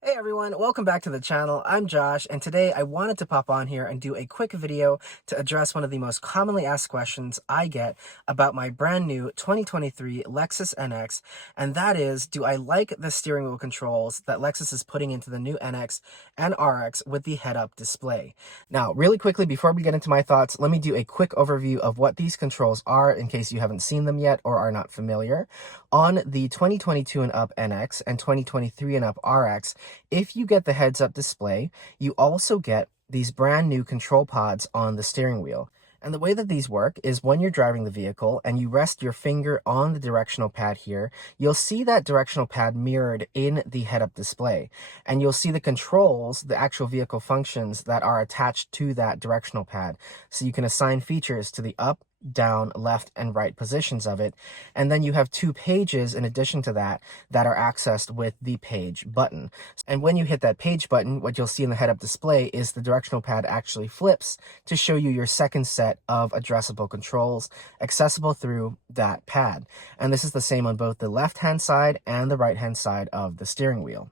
Hey everyone, welcome back to the channel. I'm Josh, and today I wanted to pop on here and do a quick video to address one of the most commonly asked questions I get about my brand new 2023 Lexus NX, and that is, do I like the steering wheel controls that Lexus is putting into the new NX and RX with the head-up display? Now, really quickly, before we get into my thoughts, let me do a quick overview of what these controls are in case you haven't seen them yet or are not familiar. On the 2022 and up NX and 2023 and up RX, if you get the heads-up display, you also get these brand new control pods on the steering wheel. And the way that these work is when you're driving the vehicle and you rest your finger on the directional pad here, you'll see that directional pad mirrored in the head-up display. And you'll see the controls, the actual vehicle functions that are attached to that directional pad. So you can assign features to the up, down, left, and right positions of it. And then you have two pages in addition to that that are accessed with the page button. And when you hit that page button, what you'll see in the head-up display is the directional pad actually flips to show you your second set of addressable controls accessible through that pad. And this is the same on both the left-hand side and the right-hand side of the steering wheel.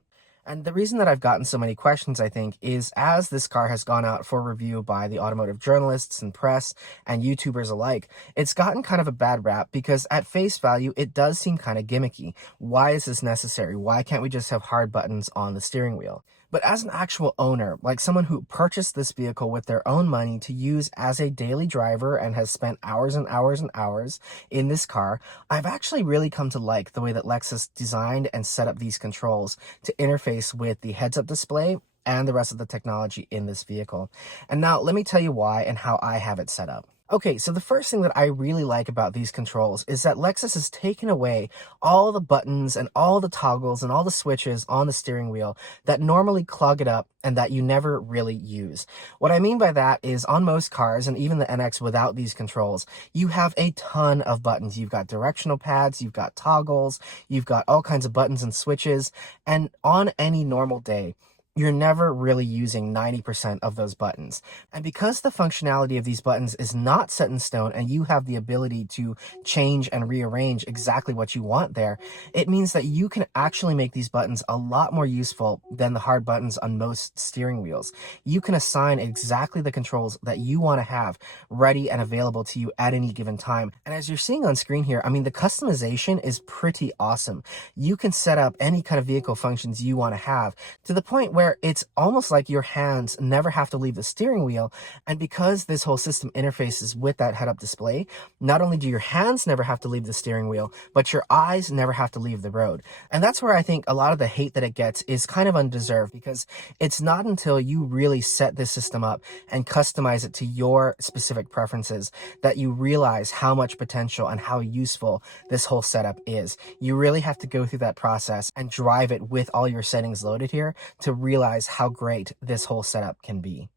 And the reason that I've gotten so many questions, I think, is as this car has gone out for review by the automotive journalists and press and YouTubers alike, it's gotten kind of a bad rap because at face value, it does seem kind of gimmicky. Why is this necessary? Why can't we just have hard buttons on the steering wheel? But as an actual owner, like someone who purchased this vehicle with their own money to use as a daily driver and has spent hours and hours and hours in this car, I've actually really come to like the way that Lexus designed and set up these controls to interface with the heads-up display and the rest of the technology in this vehicle. And now let me tell you why and how I have it set up. Okay, so the first thing that I really like about these controls is that Lexus has taken away all the buttons and all the toggles and all the switches on the steering wheel that normally clog it up and that you never really use. What I mean by that is on most cars, and even the NX without these controls, you have a ton of buttons. You've got directional pads, you've got toggles, you've got all kinds of buttons and switches, and on any normal day, you're never really using 90% of those buttons. And because the functionality of these buttons is not set in stone and you have the ability to change and rearrange exactly what you want there, it means that you can actually make these buttons a lot more useful than the hard buttons on most steering wheels. You can assign exactly the controls that you want to have ready and available to you at any given time. And as you're seeing on screen here, I mean, the customization is pretty awesome. You can set up any kind of vehicle functions you want to have to the point where it's almost like your hands never have to leave the steering wheel. And because this whole system interfaces with that head-up display, not only do your hands never have to leave the steering wheel, but your eyes never have to leave the road. And that's where I think a lot of the hate that it gets is kind of undeserved, because it's not until you really set this system up and customize it to your specific preferences that you realize how much potential and how useful this whole setup is. You really have to go through that process and drive it with all your settings loaded here to realize how great this whole setup can be.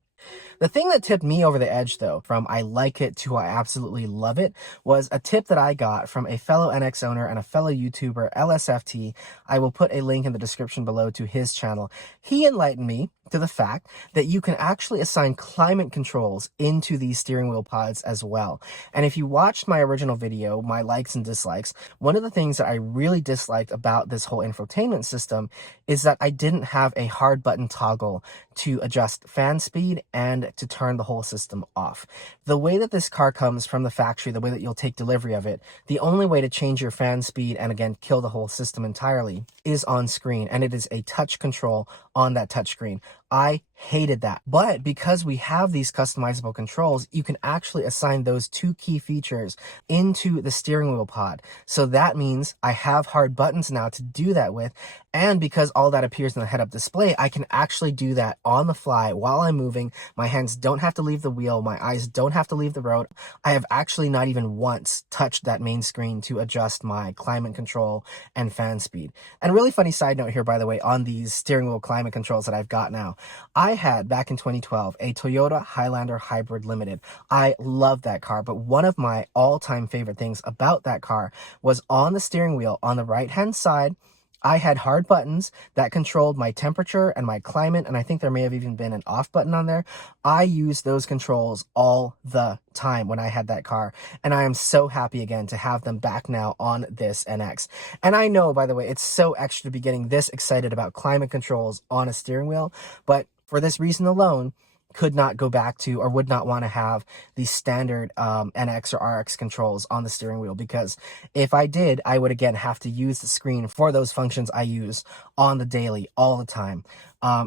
The thing that tipped me over the edge, though, from I like it to I absolutely love it, was a tip that I got from a fellow NX owner and a fellow YouTuber, LSFT. I will put a link in the description below to his channel. He enlightened me to the fact that you can actually assign climate controls into these steering wheel pods as well. And if you watched my original video, my likes and dislikes, one of the things that I really disliked about this whole infotainment system is that I didn't have a hard button toggle to adjust fan speed and to turn the whole system off. The way that this car comes from the factory, the way that you'll take delivery of it, the only way to change your fan speed and again kill the whole system entirely is on screen, and it is a touch control on that touch screen. I hated that. But because we have these customizable controls, you can actually assign those two key features into the steering wheel pod. So that means I have hard buttons now to do that with. And because all that appears in the head-up display, I can actually do that on the fly while I'm moving. My hands don't have to leave the wheel. My eyes don't have to leave the road. I have actually not even once touched that main screen to adjust my climate control and fan speed. And a really funny side note here, by the way, on these steering wheel climate controls that I've got now. I had, back in 2012, a Toyota Highlander Hybrid Limited. I love that car, but one of my all-time favorite things about that car was on the steering wheel on the right-hand side, I had hard buttons that controlled my temperature and my climate, and I think there may have even been an off button on there. I used those controls all the time when I had that car, and I am so happy again to have them back now on this NX. And I know, by the way, it's so extra to be getting this excited about climate controls on a steering wheel, but for this reason alone, could not go back to or would not want to have the standard NX or RX controls on the steering wheel, because if I did, I would again have to use the screen for those functions I use on the daily all the time.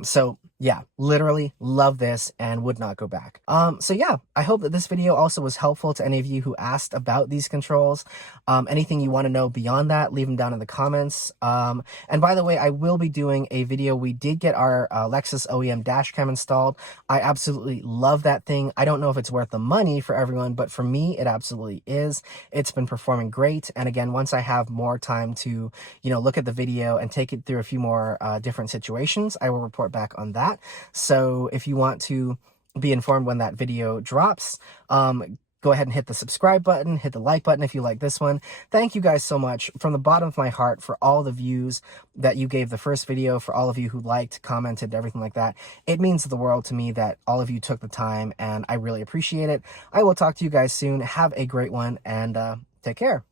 So yeah, literally love this and would not go back. So yeah, I hope that this video also was helpful to any of you who asked about these controls. Anything you want to know beyond that, leave them down in the comments. And by the way, I will be doing a video. We did get our Lexus OEM dash cam installed. I absolutely love that thing. I don't know if it's worth the money for everyone, but for me, it absolutely is. It's been performing great. And again, once I have more time to, look at the video and take it through a few more different situations, I will report back on that. So if you want to be informed when that video drops, go ahead and hit the subscribe button, hit the like button if you like this one. Thank you guys so much from the bottom of my heart for all the views that you gave the first video, for all of you who liked, commented, everything like that. It means the world to me that all of you took the time, and I really appreciate it. I will talk to you guys soon. Have a great one, and take care.